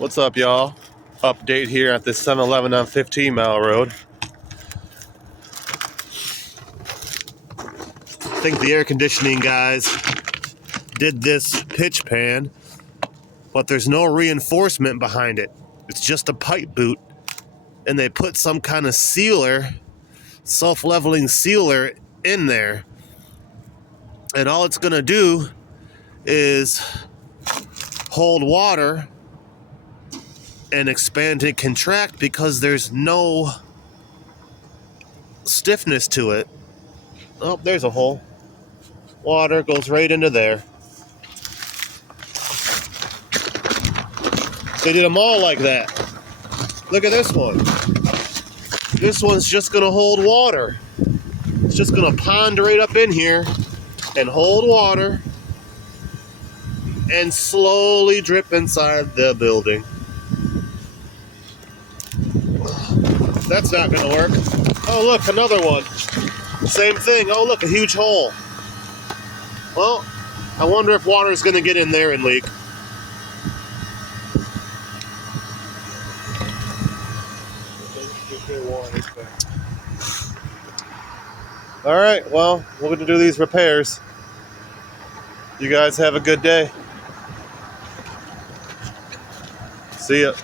What's up, y'all? Update here at this 7-Eleven on 15 Mile Road. I think the air conditioning guys did this pitch pan, but there's no reinforcement behind it. It's just a pipe boot, and they put some kind of sealer, self-leveling sealer in there, and all it's gonna do is hold water and expand and contract because there's no stiffness to it. Oh, there's a hole. Water goes right into there. They did them all like that. Look at this one. This one's just gonna hold water. It's just gonna pond right up in here and hold water and slowly drip inside the building. That's not gonna work. Oh, look, another one. Same thing. Oh, look, a huge hole. Well, I wonder if water's gonna get in there and leak. All right, well, we're going to do these repairs. You guys have a good day. See ya.